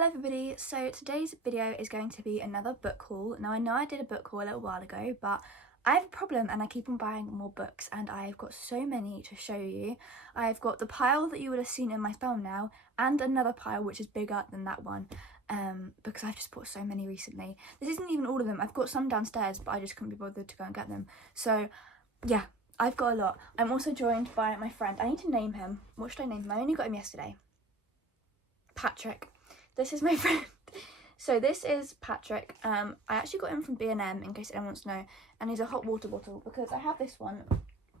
Hello everybody, so today's video is going to be another book haul. Now I know I did a book haul a little while ago, but I have a problem and I keep on buying more books and I've got so many to show you. I've got the pile that you would have seen in my thumbnail and another pile which is bigger than that one because I've just bought so many recently. This isn't even all of them, I've got some downstairs but I just couldn't be bothered to go and get them. So yeah, I've got a lot. I'm also joined by my friend. I need to name him. What should I name him? I only got him yesterday. Patrick. This is my friend. So this is Patrick. I actually got him from B&M in case anyone wants to know, and he's a hot water bottle because I have this one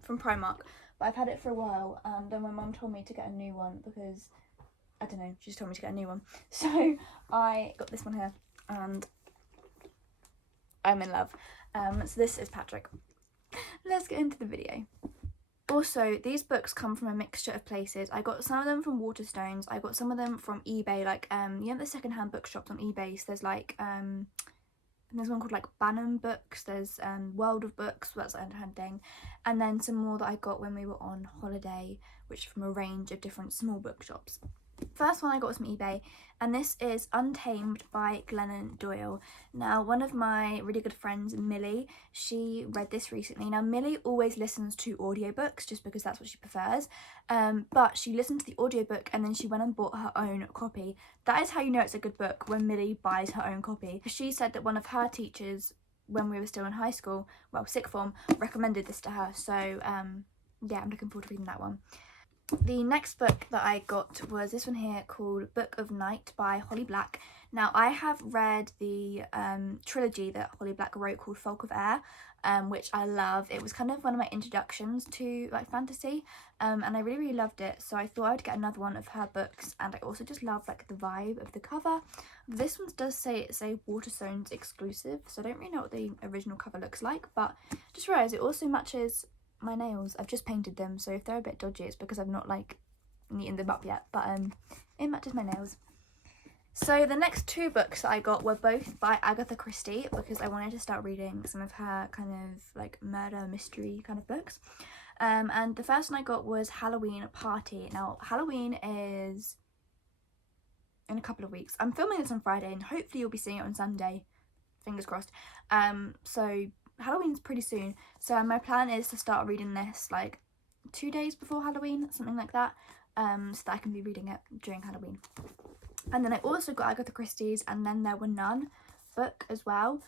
from Primark, but I've had it for a while, and then my mum told me to get a new one because I don't know, she just told me to get a new one. So I got this one here, and I'm in love. So this is Patrick. Let's get into the video. Also, these books come from a mixture of places. I got some of them from Waterstones. I got some of them from eBay, like you know the secondhand bookshops on eBay. So there's like there's one called like Banham Books. There's World of Books. Well, that's a secondhand thing. And then some more that I got when we were on holiday, which from a range of different small bookshops. First one I got was from eBay, and this is Untamed by Glennon Doyle. Now, one of my really good friends, Millie, she read this recently. Now, Millie always listens to audiobooks just because that's what she prefers, but she listened to the audiobook and then she went and bought her own copy. That is how you know it's a good book, when Millie buys her own copy. She said that one of her teachers, when we were still in high school, well, sixth form, recommended this to her. So, yeah, I'm looking forward to reading that one. The next book that I got was this one here called Book of Night by Holly Black. Now, I have read the trilogy that Holly Black wrote called Folk of Air, which I love. It was kind of one of my introductions to like fantasy, and I really loved it. So I thought I would get another one of her books, and I also just love like the vibe of the cover. This one does say it's a Waterstones exclusive, so I don't really know what the original cover looks like, but just realised it also matches my nails. I've just painted them, so if they're a bit dodgy it's because I've not like neatened them up yet, but it matches my nails. So the next two books that I got were both by Agatha Christie because I wanted to start reading some of her kind of like murder mystery kind of books, and the first one I got was Halloween Party. Now, Halloween is in a couple of weeks. I'm filming this on Friday and hopefully you'll be seeing it on Sunday, fingers crossed. So Halloween's pretty soon, so my plan is to start reading this like 2 days before Halloween, something like that, so that I can be reading it during Halloween. And then I also got Agatha Christie's And Then There Were None book as well.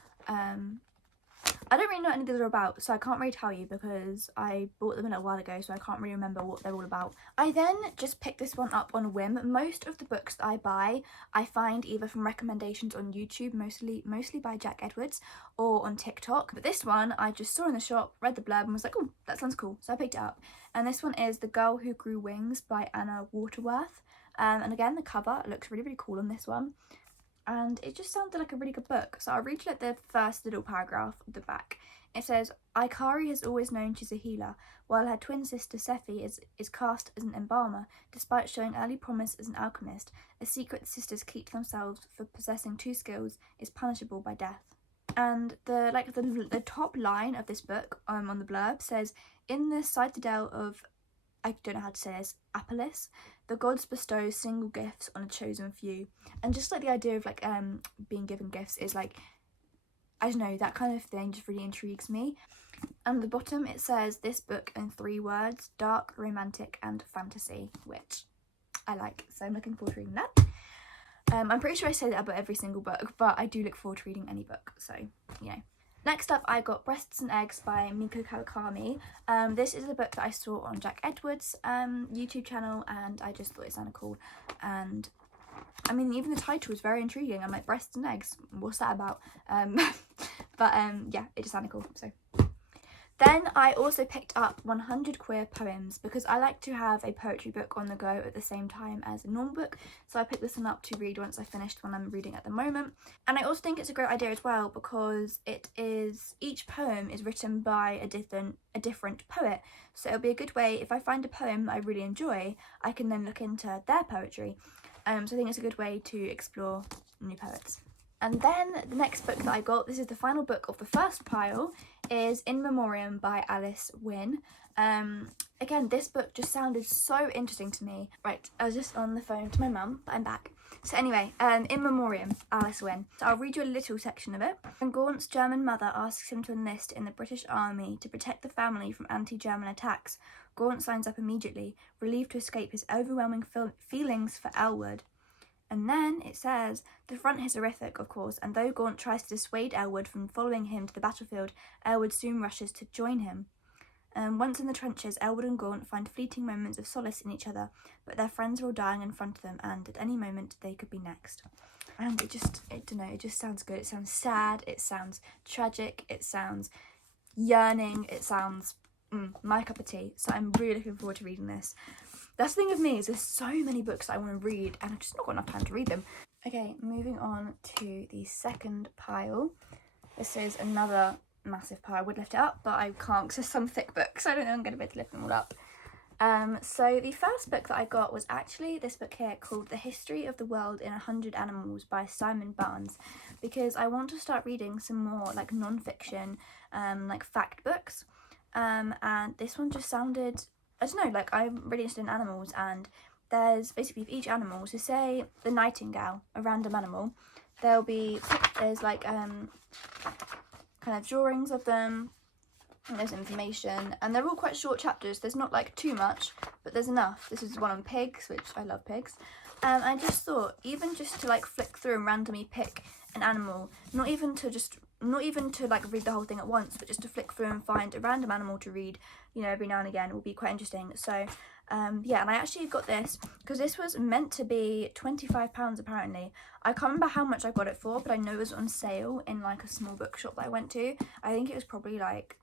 I don't really know what any of these are about, so I can't really tell you because I bought them a little while ago, so I can't really remember what they're all about. I then just picked this one up on a whim. Most of the books that I buy, I find either from recommendations on YouTube, mostly by Jack Edwards, or on TikTok. But this one, I just saw in the shop, read the blurb, and was like, oh, that sounds cool, so I picked it up. And this one is The Girl Who Grew Wings by Anna Waterworth. And again, the cover looks really cool on this one. And it just sounded like a really good book. So I'll read you like the first little paragraph at the back. It says, Ikari has always known she's a healer, while her twin sister Sephi is cast as an embalmer, despite showing early promise as an alchemist. A secret the sisters keep to themselves for possessing two skills is punishable by death. And the top line of this book on the blurb says, in the citadel of, I don't know how to say this, Apolis, the gods bestow single gifts on a chosen few. And just like the idea of like being given gifts is like, I don't know, that kind of thing just really intrigues me. And at the bottom it says, this book in 3 words, dark, romantic and fantasy, which I like, so I'm looking forward to reading that. I'm pretty sure I say that about every single book, but I do look forward to reading any book, so you know. Next up, I got Breasts and Eggs by Miko Kawakami. This is a book that I saw on Jack Edwards' YouTube channel, and I just thought it sounded cool. And I mean, even the title is very intriguing. I'm like, breasts and eggs, what's that about? But yeah, it just sounded cool, so. Then I also picked up 100 Queer Poems because I like to have a poetry book on the go at the same time as a normal book. So I picked this one up to read once I finished one I'm reading at the moment. And I also think it's a great idea as well because each poem is written by a different poet. So it'll be a good way, if I find a poem I really enjoy, I can then look into their poetry. So I think it's a good way to explore new poets. And then the next book that I got, this is the final book of the first pile, is In Memoriam by Alice Wynne. Again, this book just sounded so interesting to me. Right, I was just on the phone to my mum, but I'm back. So anyway, In Memoriam, Alice Wynne. So I'll read you a little section of it. When Gaunt's German mother asks him to enlist in the British Army to protect the family from anti-German attacks, Gaunt signs up immediately, relieved to escape his overwhelming feelings for Elwood. And then it says, the front is horrific, of course, and though Gaunt tries to dissuade Elwood from following him to the battlefield, Elwood soon rushes to join him. Once in the trenches, Elwood and Gaunt find fleeting moments of solace in each other, but their friends are all dying in front of them, and at any moment they could be next. And it just sounds good. It sounds sad, it sounds tragic, it sounds yearning, it sounds my cup of tea. So I'm really looking forward to reading this. That's the thing with me, is there's so many books I want to read, and I've just not got enough time to read them. Okay, moving on to the second pile. This is another massive pile. I would lift it up, but I can't because there's some thick books. I don't know I'm going to be able to lift them all up. So the first book that I got was actually this book here called The History of the World in 100 Animals by Simon Barnes, because I want to start reading some more like non-fiction, like fact books. And this one just sounded, I don't know, like I'm really interested in animals, and there's basically for each animal, so say the nightingale, a random animal, there's like kind of drawings of them, and there's information, and they're all quite short chapters. There's not like too much, but there's enough. This is one on pigs, which I love pigs. I just thought, even just to like flick through and randomly pick an animal, not even to like read the whole thing at once, but just to flick through and find a random animal to read, you know, every now and again, will be quite interesting. So yeah, and I actually got this because this was meant to be £25 apparently. I can't remember how much I got it for, but I know it was on sale in like a small bookshop that I went to. I think it was probably like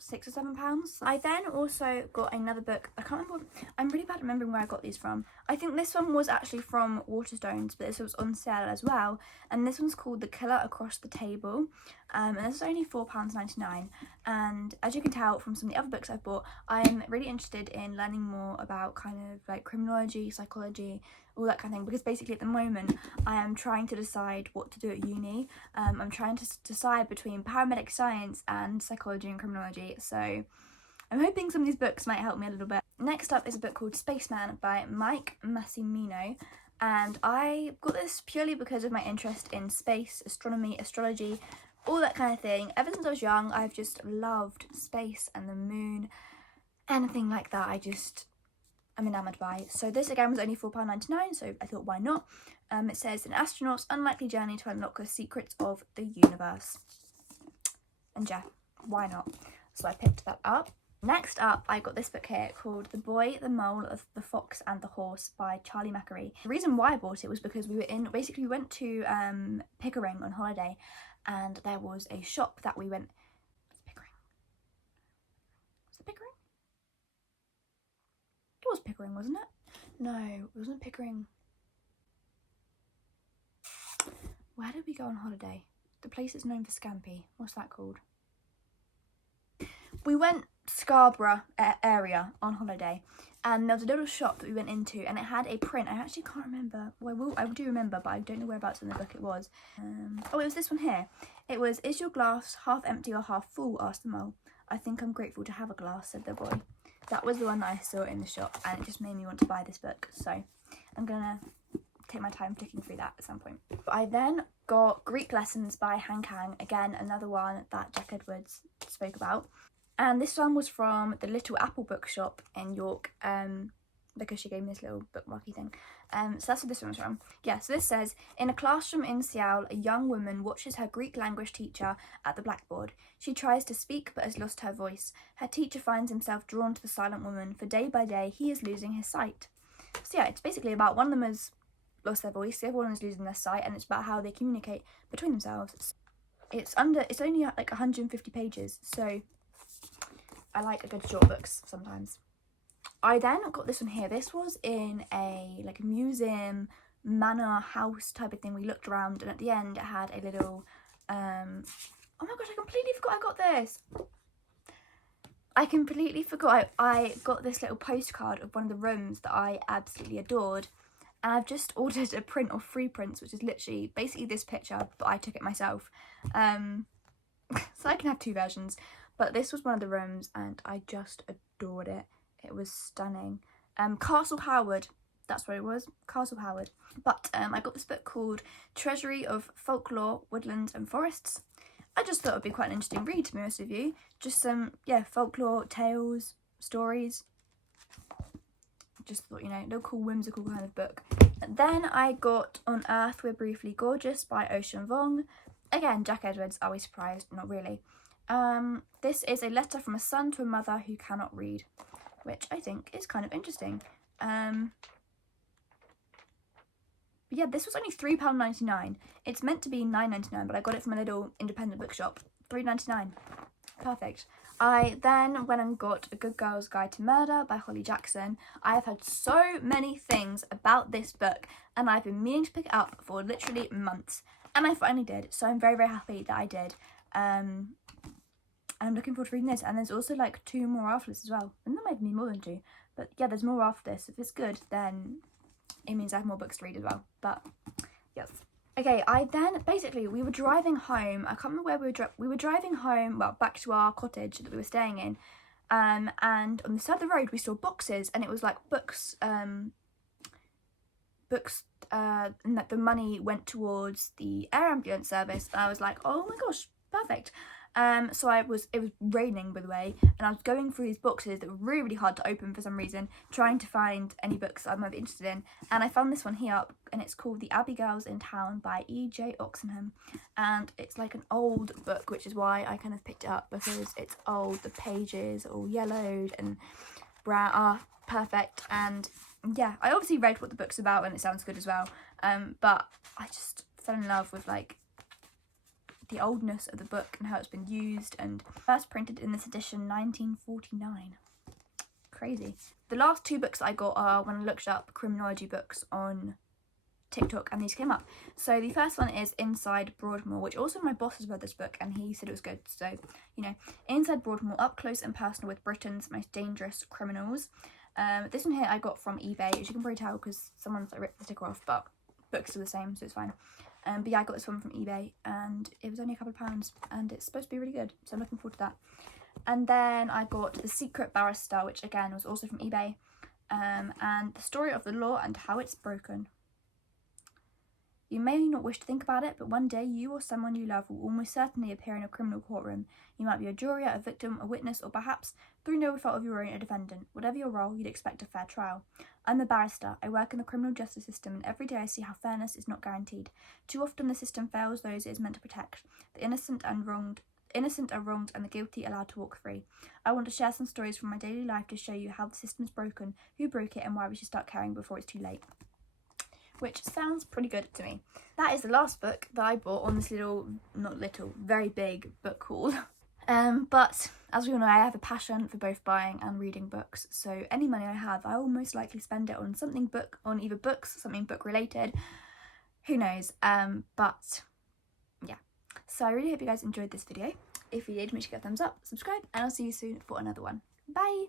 £6 or £7. I then also got another book. I can't remember. I'm really bad at remembering where I got these from. I think this one was actually from Waterstones, but this was on sale as well. And this one's called The Killer Across the Table. And this is only £4.99. And as you can tell from some of the other books I've bought, I'm really interested in learning more about kind of like criminology, psychology, all that kind of thing, because basically at the moment I am trying to decide what to do at uni. I'm trying to decide between paramedic science and psychology and criminology, so I'm hoping some of these books might help me a little bit. Next up is a book called Spaceman by Mike Massimino, and I got this purely because of my interest in space, astronomy, astrology, all that kind of thing. Ever since I was young, I've just loved space and the moon, anything like that. I'm enamoured by. So this again was only £4.99, so I thought why not. It says an astronaut's unlikely journey to unlock the secrets of the universe. And yeah, why not? So I picked that up. Next up, I got this book here called The Boy, the Mole, the Fox and the Horse by Charlie Macquarie. The reason why I bought it was because we went to Pickering on holiday, and there was a shop that we went. It was Pickering, wasn't it? No, it wasn't Pickering. Where did we go on holiday? The place is known for scampi. What's that called? We went Scarborough area on holiday, and there was a little shop that we went into, and it had a print. I actually can't remember. Well, I do remember, but I don't know whereabouts in the book it was. Oh, it was this one here. It was, "Is your glass half empty or half full?" asked the mole. "I think I'm grateful to have a glass," said the boy. That was the one that I saw in the shop, and it just made me want to buy this book, so I'm gonna take my time flicking through that at some point. I then got Greek Lessons by Hank Hang, again another one that Jack Edwards spoke about, and this one was from the Little Apple bookshop in York, because she gave me this little bookmarky thing. So that's what this one was from. Yeah, so this says, in a classroom in Seattle, a young woman watches her Greek language teacher at the blackboard. She tries to speak but has lost her voice. Her teacher finds himself drawn to the silent woman, for day by day he is losing his sight. So yeah, it's basically about one of them has lost their voice, the other one is losing their sight, and it's about how they communicate between themselves. It's only like 150 pages, so I like a good short books sometimes. I then got this one here. This was in a like a museum, manor house type of thing. We looked around, and at the end it had a little oh my gosh, I completely forgot I got this. I completely forgot I got this little postcard of one of the rooms that I absolutely adored, and I've just ordered a print of 3 prints, which is literally basically this picture, but I took it myself. So I can have 2 versions, but this was one of the rooms and I just adored it. It was stunning. Castle Howard, that's what it was, Castle Howard. But I got this book called Treasury of Folklore, Woodlands and Forests. I just thought it would be quite an interesting read, to be honest with you. Just some, folklore, tales, stories. Just thought, little cool, whimsical kind of book. Then I got On Earth We're Briefly Gorgeous by Ocean Vuong. Again, Jack Edwards, are we surprised? Not really. This is a letter from a son to a mother who cannot read, which I think is kind of interesting. But yeah, this was only £3.99. It's meant to be £9.99, but I got it from a little independent bookshop. £3.99. Perfect. I then went and got A Good Girl's Guide to Murder by Holly Jackson. I have heard so many things about this book, and I've been meaning to pick it up for literally months. And I finally did, so I'm very, very happy that I did. And I'm looking forward to reading this. And there's also like 2 more after this as well. And there might be more than 2. But yeah, there's more after this. If it's good, then it means I have more books to read as well. But yes. Okay, we were driving home. I can't remember where we were driving home, well, back to our cottage that we were staying in. And on the side of the road, we saw boxes, and it was like books, and that the money went towards the air ambulance service. And I was like, oh my gosh, perfect. So it was raining, by the way, and I was going through these boxes that were really, really hard to open for some reason, trying to find any books that I might be interested in. And I found this one here, and it's called The Abbey Girls in Town by E.J. Oxenham. And it's like an old book, which is why I kind of picked it up, because it's old. The pages are all yellowed and brown. Ah, perfect. And yeah, I obviously read what the book's about, and it sounds good as well. But I just fell in love with like the oldness of the book and how it's been used, and first printed in this edition 1949. Crazy. The last 2 books that I got are when I looked up criminology books on TikTok, and these came up. So the first one is Inside Broadmoor, which also my boss has read this book and he said it was good. So, Inside Broadmoor, up close and personal with Britain's most dangerous criminals. This one here I got from eBay, as you can probably tell because someone's ripped the sticker off, but books are the same, so it's fine. But yeah, I got this one from eBay, and it was only a couple of pounds, and it's supposed to be really good, so I'm looking forward to that. And then I got The Secret Barrister, which again was also from eBay, and The Story of the Law and How It's Broken. You may not wish to think about it, but one day you or someone you love will almost certainly appear in a criminal courtroom. You might be a juror, a victim, a witness, or perhaps, through no fault of your own, a defendant. Whatever your role, you'd expect a fair trial. I'm a barrister. I work in the criminal justice system, and every day I see how fairness is not guaranteed. Too often the system fails those it is meant to protect. The innocent are wronged, and the guilty allowed to walk free. I want to share some stories from my daily life to show you how the system is broken, who broke it, and why we should start caring before it's too late. Which sounds pretty good to me. That is the last book that I bought on this very big book haul. But as we all know, I have a passion for both buying and reading books, so any money I have, I will most likely spend it on either books, something book related, who knows. But yeah, so I really hope you guys enjoyed this video. If you did, make sure to give a thumbs up, subscribe, and I'll see you soon for another one. Bye!